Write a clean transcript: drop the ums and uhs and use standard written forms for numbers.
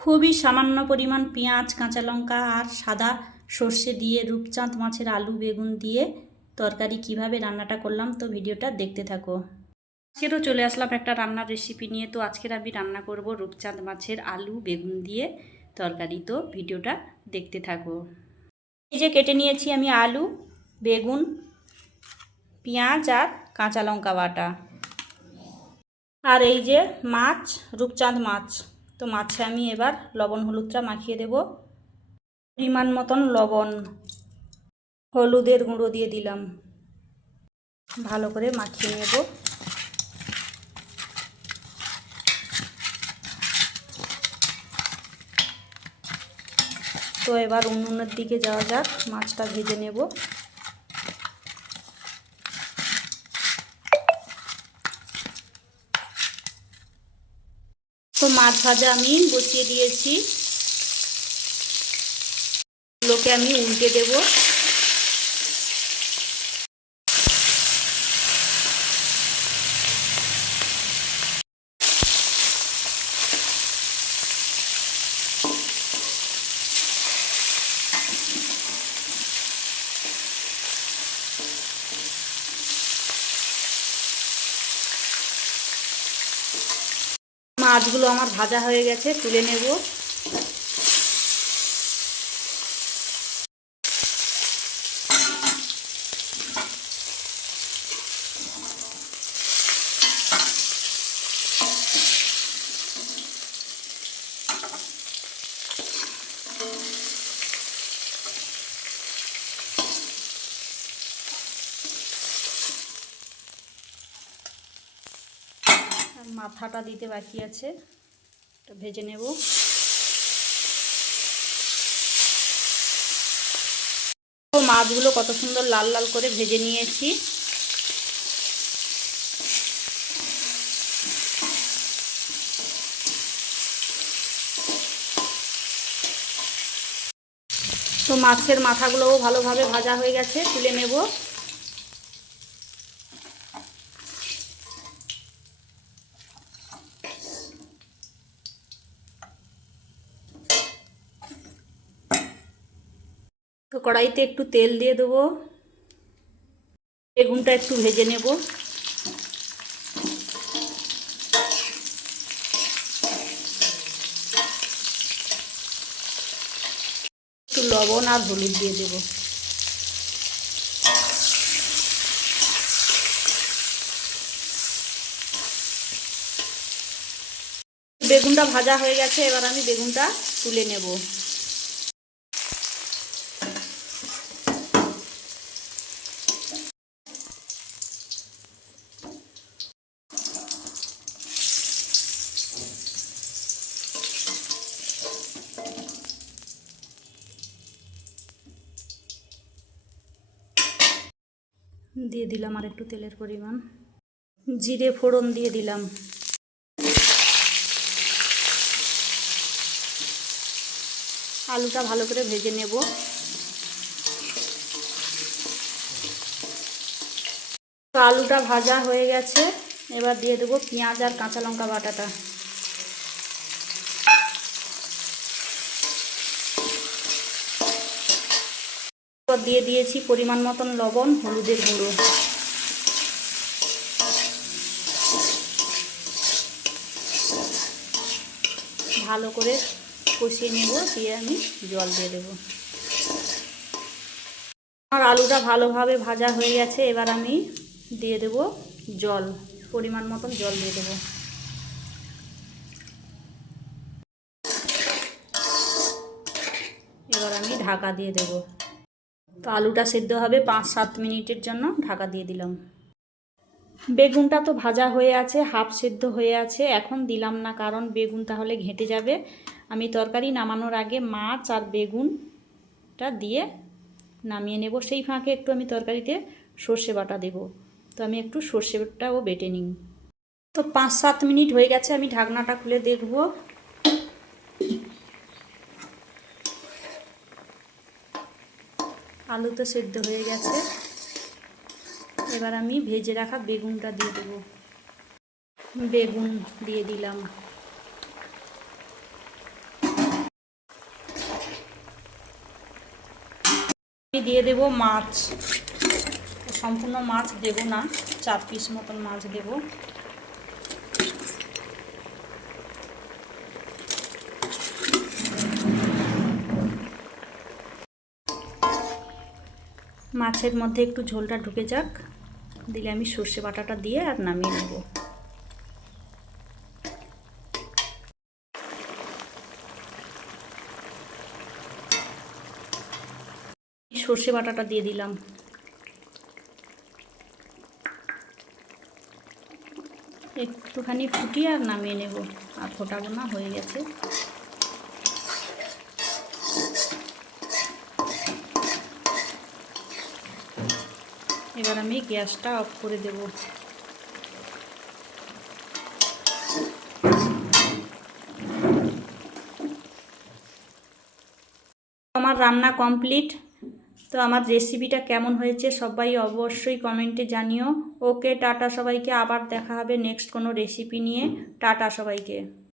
খুবই সামান্য পরিমাণ পেঁয়াজ, কাঁচা লঙ্কা আর সাদা সর্ষে দিয়ে রূপচাঁদ মাছের আলু বেগুন দিয়ে তরকারি কিভাবে রান্নাটা করলাম, তো ভিডিওটা দেখতে থাকো। আজকেরও চলে আসলাম একটা রান্নার রেসিপি নিয়ে। তো আজকের আমি রান্না করব রূপচাঁদ মাছের আলু বেগুন দিয়ে তরকারি। তো ভিডিওটা দেখতে থাকো। এই যে কেটে নিয়েছি আমি আলু, বেগুন, পেঁয়াজ আর কাঁচা লঙ্কা বাটা। আর এই যে মাছ, রূপচাঁদ মাছ। তো মাছে আমি এবার লবণ হলুদটা মাখিয়ে দেব। পরিমাণ মতন লবণ, হলুদের গুঁড়ো দিয়ে দিলাম। ভালো করে মাখিয়ে নেব। তো এবার উনুনের দিকে যাওয়া যাক, মাছটা ভেজে নেব। তো মাছ ভাজা আমি বসিয়ে দিয়েছি, এগুলোকে আমি উল্টে দেব। মাছগুলো আমার ভাজা হয়ে গেছে, তুলে নেব। মাথাটা দিতে বাকি আছে, তো ভেজে নেব। তো মাছগুলো কত সুন্দর লাল লাল করে ভেজে নিয়েছি। তো মাছের মাথাগুলোও ভালোভাবে ভাজা হয়ে গেছে, তুলে নেব। তো কড়াইতে একটু তেল দিয়ে দেবো। বেগুনটা একটু ভেজে নেব। একটু লবণ আর হলুদ দিয়ে দেব। বেগুনটা ভাজা হয়ে গেছে, এবার আমি বেগুনটা তুলে নেব। দিয়ে দিলাম আর একটু তেলের পরিমাণ, জিরে ফোড়ন দিয়ে দিলাম। আলুটা ভালো করে ভেজে নেব। তো আলুটা ভাজা হয়ে গেছে, এবার দিয়ে দেবো পেঁয়াজ আর কাঁচা লঙ্কা বাটাটা। দিয়ে দিয়েছি পরিমাণ মতন লবণ, হলুদের গুঁড়ো। ভালো করে কষিয়ে নেব, দিয়ে আমি জল দিয়ে দেব। আমার আলুটা ভালোভাবে ভাজা হয়ে গেছে, এবার আমি দিয়ে দেব জল, পরিমাণ মতন জল দিয়ে দেব। এবার আমি ঢাকা দিয়ে দেব। তো আলুটা সেদ্ধ হবে 5-7 মিনিটের জন্য, ঢাকা দিয়ে দিলাম। বেগুনটা তো ভাজা হয়ে আছে, হাফ সেদ্ধ হয়ে আছে, এখন দিলাম না, কারণ বেগুন তাহলে ঘেঁটে যাবে। আমি তরকারি নামানোর আগে মাছ আর বেগুনটা দিয়ে নামিয়ে নেব। সেই ফাঁকে একটু আমি তরকারিতে সর্ষে বাটা দেব। তো আমি একটু সর্ষেটাও বেটে নিই। তো 5-7 মিনিট হয়ে গেছে, আমি ঢাকনাটা খুলে দেখব। আলু তো সেদ্ধ হয়ে গেছে, এবার আমি ভেজে রাখা বেগুনটা দিয়ে দেব। বেগুন দিয়ে দিলাম। দিয়ে দেব মাছ, সম্পূর্ণ মাছ দেব না, 4 পিস মতন মাছ দেব। মাছের মধ্যে একটু ঝোলটা ঢুকে যাক, দিলে আমি সর্ষে বাটাটা দিয়ে আর নামিয়ে নেব। সর্ষে বাটাটা দিয়ে দিলাম। একটুখানি ফুটিয়ে আর নামিয়ে নেব, আর ফোটাবো না, হয়ে গেছে। এবার আমি গ্যাসটা অফ করে দেব। আমার রান্না কমপ্লিট। তো আমার রেসিপিটা কেমন হয়েছে সবাই অবশ্যই কমেন্টে জানিও। ওকে, টাটা সবাইকে, আবার দেখা হবে নেক্সট কোনো রেসিপি নিয়ে। টাটা সবাইকে।